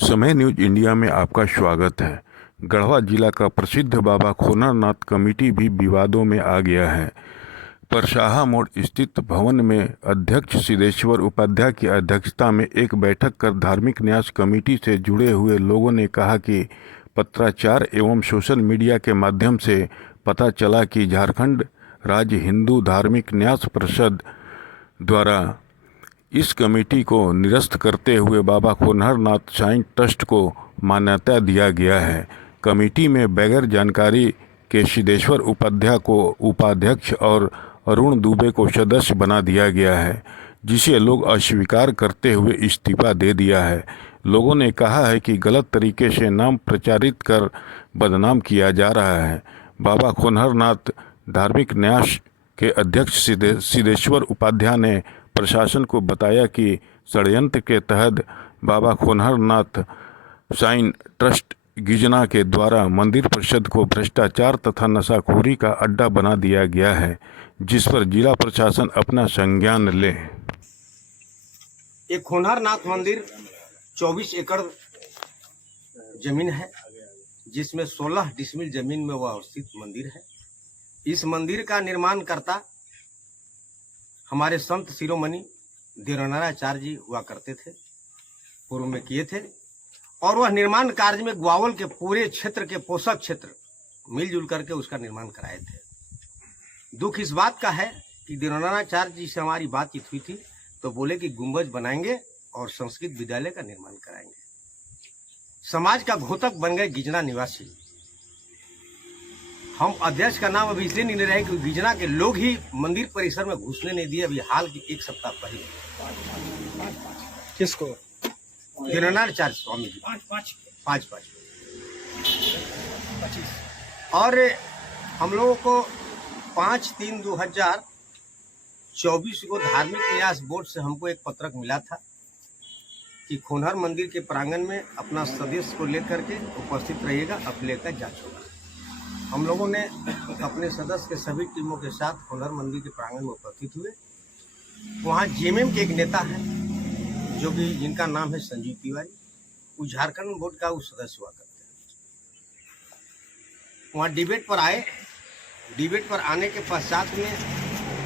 समय news India में आपका स्वागत है। गढ़वा जिला का प्रसिद्ध बाबा खोनरनाथ कमेटी भी विवादों में आ गया है। परसाहा मोड़ स्थित भवन में अध्यक्ष सिद्धेश्वर उपाध्याय की अध्यक्षता में एक बैठक कर धार्मिक न्यास कमेटी से जुड़े हुए लोगों ने कहा कि पत्राचार एवं सोशल मीडिया के माध्यम से पता चला कि झारखंड राज्य हिंदू धार्मिक न्यास परिषद द्वारा इस कमेटी को निरस्त करते हुए बाबा खोनरनाथ श्राइन ट्रस्ट को मान्यता दिया गया है। कमेटी में बगैर जानकारी के सिद्धेश्वर उपाध्याय को उपाध्यक्ष और अरुण दुबे को सदस्य बना दिया गया है, जिसे लोग अस्वीकार करते हुए इस्तीफा दे दिया है। लोगों ने कहा है कि गलत तरीके से नाम प्रचारित कर बदनाम किया जा रहा है। बाबा खोनरनाथ धार्मिक न्यास के अध्यक्ष सिद्धेश्वर उपाध्याय ने प्रशासन को बताया कि षड्यंत्र के तहत बाबा खोनरनाथ श्राइन ट्रस्ट गिजना के द्वारा मंदिर परिषद को भ्रष्टाचार तथा नशाखोरी का अड्डा बना दिया गया है, जिस पर जिला प्रशासन अपना संज्ञान ले। एक खोनरनाथ मंदिर 24 एकड़ जमीन है, जिसमें 16 डिसमिल जमीन में वह स्थित मंदिर है। इस मंदिर का निर्माण करता हमारे संत शिरोमणि देवनारायणाचार्य जी हुआ करते थे, पूर्व में किए थे, और वह निर्माण कार्य में ग्वावल के पूरे क्षेत्र के पोषक क्षेत्र मिलजुल करके उसका निर्माण कराए थे। दुख इस बात का है कि देवनारायणाचार्य जी से हमारी बातचीत हुई थी तो बोले कि गुंबज बनाएंगे और संस्कृत विद्यालय का निर्माण कराएंगे। समाज का घोतक बन गए गिजना निवासी। हम अध्यक्ष का नाम अभी इसलिए नहीं ले रहे कि गिजना के लोग ही मंदिर परिसर में घुसने नहीं दिए। अभी हाल के एक सप्ताह पहले किसको? देवनारायणाचार्य स्वामी जी पाँच और हम लोगों को 5/3/2024 को धार्मिक न्यास बोर्ड से हमको एक पत्रक मिला था कि खोनहर मंदिर के प्रांगण में अपना सदस्य को लेकर के उपस्थित रहिएगा, अपने का जांच होगा। हम लोगों ने अपने सदस्य के सभी टीमों के साथ खोनहर मंदिर के प्रांगण में उपस्थित हुए। वहाँ जेएमएम के एक नेता है जो कि जिनका नाम है संजीव तिवारी, वो झारखंड बोर्ड का वो सदस्य हुआ करते हैं। वहाँ डिबेट पर आए। डिबेट पर आने के पश्चात में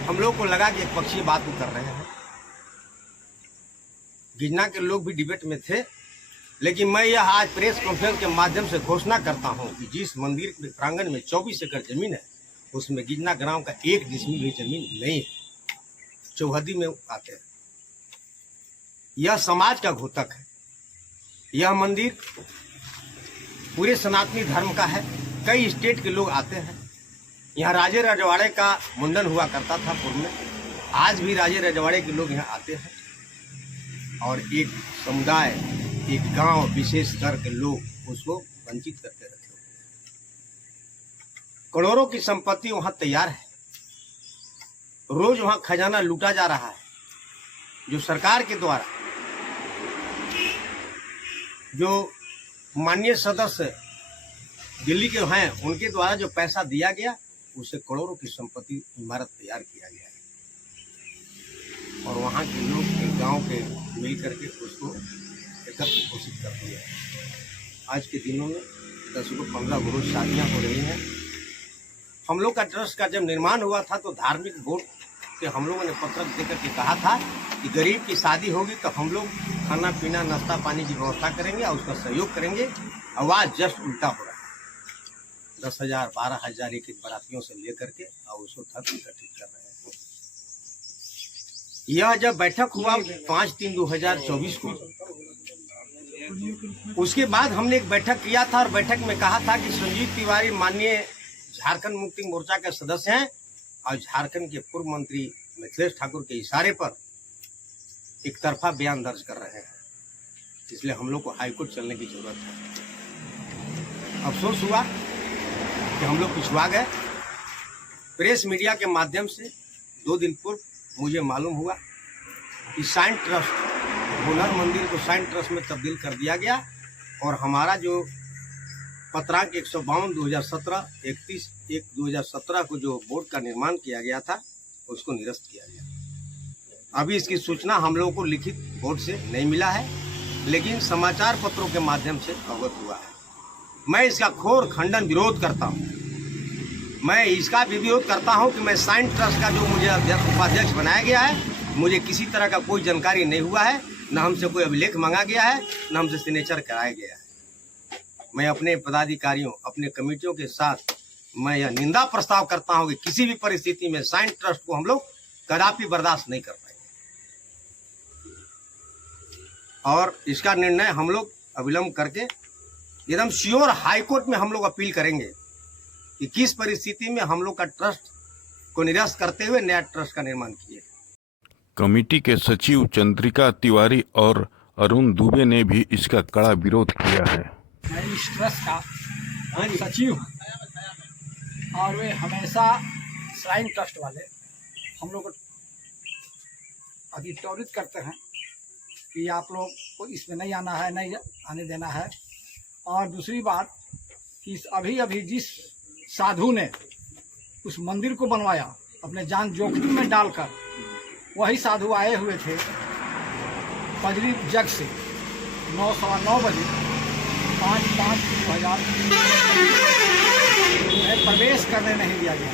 हम लोग को लगा कि एक पक्षीय बात कर रहे हैं। गिजना के लोग भी डिबेट में थे, लेकिन मैं यह आज प्रेस कॉन्फ्रेंस के माध्यम से घोषणा करता हूं कि जिस मंदिर के प्रांगण में 24 एकड़ जमीन है, उसमें गिजना ग्राम का 1 डिसमिल भी जमीन नहीं है। चौहदी में आते हैं। यह समाज का घोतक है। यह मंदिर पूरे सनातनी धर्म का है। कई स्टेट के लोग आते हैं। यहाँ राजे रजवाड़े का मुंडन हुआ करता था पूर्व में। आज भी राजे रजवाड़े के लोग यहाँ आते हैं और एक समुदाय, एक गांव विशेष करके लोग उसको वंचित करके रखे हुए। करोड़ों की संपत्ति वहां तैयार है। रोज वहां खजाना लूटा जा रहा है। जो सरकार के द्वारा, जो माननीय सदस्य दिल्ली के हैं, उनके द्वारा जो पैसा दिया गया, उससे करोड़ों की संपत्ति इमारत तैयार किया गया है। और वहां के लोग एक गांव के मिल करके उसको एकत्र घोषित कर दिया। आज के दिनों में 10 को 15 रोज शादियां हो रही हैं। हम लोग का ट्रस्ट का जब निर्माण हुआ था तो धार्मिक बोर्ड के हम लोगों ने पत्रक देकर के कहा था कि गरीब की शादी होगी तो हम लोग खाना पीना नाश्ता पानी की व्यवस्था करेंगे और उसका सहयोग करेंगे। आवाज जस्ट उल्टा हो रहा है। 10,000 12,000 एक बारातियों से लेकर के और उसको धन एकत्रित कर रहे हैं। यह जब बैठक हुआ 5/3/2024 को, उसके बाद हमने एक बैठक किया था और बैठक में कहा था कि संजीव तिवारी माननीय झारखंड मुक्ति मोर्चा के सदस्य हैं और झारखंड के पूर्व मंत्री मिथिलेश ठाकुर के इशारे पर एक तरफा बयान दर्ज कर रहे हैं, इसलिए हम लोग को हाईकोर्ट चलने की जरूरत है। अफसोस हुआ कि हम लोग पिछुआ गए। प्रेस मीडिया के माध्यम से 2 दिन पूर्व मुझे मालूम हुआ कि श्राइन ट्रस्ट, खोनहर मंदिर को श्राइन ट्रस्ट में तब्दील कर दिया गया और हमारा जो पत्रांक 152/2017 31/1/2017 को जो बोर्ड का निर्माण किया गया था, उसको निरस्त किया गया। अभी इसकी सूचना हम लोगों को लिखित बोर्ड से नहीं मिला है। लेकिन समाचार पत्रों के माध्यम से अवगत हुआ है। मैं इसका घोर खंडन विरोध करता हूँ। मैं इसका भी विरोध करता हूँ कि मैं साइन ट्रस्ट का जो मुझे उपाध्यक्ष बनाया गया है, मुझे किसी तरह का कोई जानकारी नहीं हुआ है, न हमसे कोई अभिलेख मांगा गया है, न हमसे सिग्नेचर कराया गया है। मैं अपने पदाधिकारियों, अपने कमेटियों के साथ मैं यह निंदा प्रस्ताव करता हूं कि किसी भी परिस्थिति में साइन ट्रस्ट को हम लोग कदापि बर्दाश्त नहीं कर पाएंगे और इसका निर्णय हम लोग अविलंब करके एकदम श्योर हाईकोर्ट में हम लोग अपील करेंगे कि किस परिस्थिति में हम लोग का ट्रस्ट को निरस्त करते हुए नया ट्रस्ट का निर्माण किए। कमेटी के सचिव चंद्रिका तिवारी और अरुण दुबे ने भी इसका कड़ा विरोध किया है। मैं इस ट्रस्ट का सचिव हूँ और वे हमेशा श्राइन ट्रस्ट वाले हम लोग को अधितौरित करते हैं कि आप लोग को इसमें नहीं आना है, नहीं आने देना है। और दूसरी बात कि अभी जिस साधु ने उस मंदिर को बनवाया अपने जान जोखिम में डालकर, वही साधु आए हुए थे बजरी जग से 9:15 बजे 5/5/2000 प्रवेश करने नहीं दिया गया।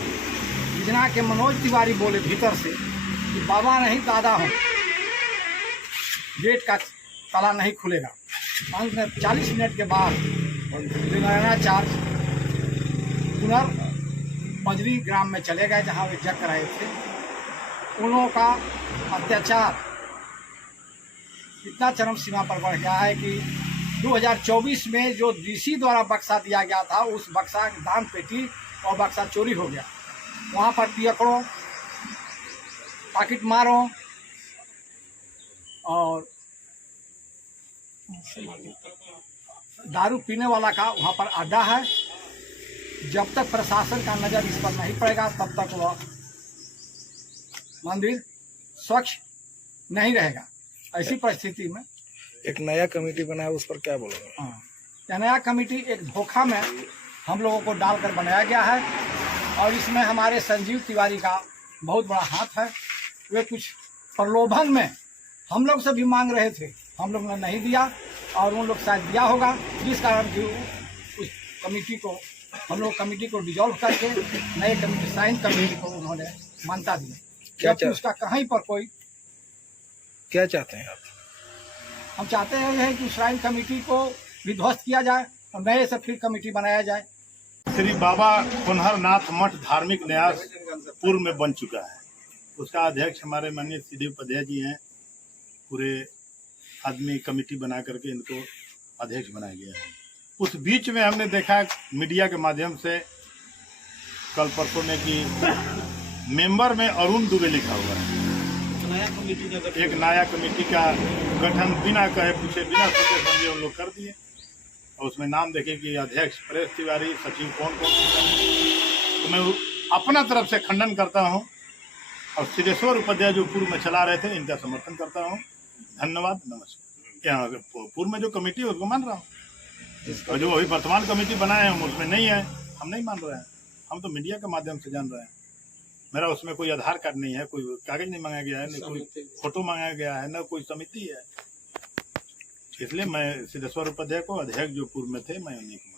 योजना के मनोज तिवारी बोले भीतर से कि बाबा नहीं दादा हूँ, गेट का ताला नहीं खुलेगा। अंत में 40 मिनट के बाद चार्ज बजरी ग्राम में चले गए जहाँ वे जग कराए थे। उन लोगों का अत्याचार इतना चरम सीमा पर बढ़ गया है कि 2024 में जो डीसी द्वारा बक्सा दिया गया था, उस बक्सा दान पेटी और बक्सा चोरी हो गया। वहाँ पर पियकड़ों, पाकिट मारों और दारू पीने वाला का वहाँ पर अड्डा है। जब तक प्रशासन का नज़र इस पर नहीं पड़ेगा तब तक वह मंदिर स्वच्छ नहीं रहेगा। ऐसी परिस्थिति में एक नया कमेटी बना है, उस पर क्या बोलोगे? हाँ, यह नया कमेटी एक धोखा में हम लोगों को डालकर बनाया गया है और इसमें हमारे संजीव तिवारी का बहुत बड़ा हाथ है। वे कुछ प्रलोभन में हम लोग से भी मांग रहे थे, हम लोग ने नहीं दिया और उन लोग शायद दिया होगा, जिस कारण कि उस कमेटी को हम लोग कमेटी को डिजॉल्व करके नए कमेटी साइन कमेटी को उन्होंने मान्यता दी। जबकि उसका कहीं पर कोई क्या चाहते हैं आप? हम चाहते हैं कि श्राइन कमेटी को भी ध्वस्त किया जाए और नए से फिर कमेटी बनाया जाए। श्री बाबा कोनहरनाथ मठ धार्मिक न्यास पूर्व में बन चुका है। उसका अध्यक्ष हमारे माननीय सीधी उपाध्याय जी हैं। पूरे आदमी कमेटी बना करके इनको अध्यक्ष बनाया गया है। उस बीच में हमने देखा मीडिया के माध्यम से कल परसों में कि मेंबर में अरुण दुबे लिखा हुआ है। एक नया कमेटी का गठन बिना कहे पूछे, बिना सोचे समझे उन लोग कर दिए और उसमें नाम देखे कि अध्यक्ष परेश तिवारी, सचिव कौन तो मैं अपना तरफ से खंडन करता हूं और सिद्धेश्वर उपाध्याय जो पूर्व में चला रहे थे इनका समर्थन करता हूं। धन्यवाद, नमस्कार। यहाँ पूर्व में जो कमेटी है उसको मान रहा हूँ और जो अभी वर्तमान कमेटी बनाए हैं उसमें नहीं है, हम नहीं मान रहे हैं। हम तो मीडिया के माध्यम से जान रहे हैं। मेरा उसमें कोई आधार कार्ड नहीं है, कोई कागज नहीं मांगा गया है, न कोई फोटो मांगा गया है, न कोई समिति है। इसलिए मैं सिद्धेश्वर उपाध्याय को अध्यक्ष जो पूर्व में थे मैं उन्हीं को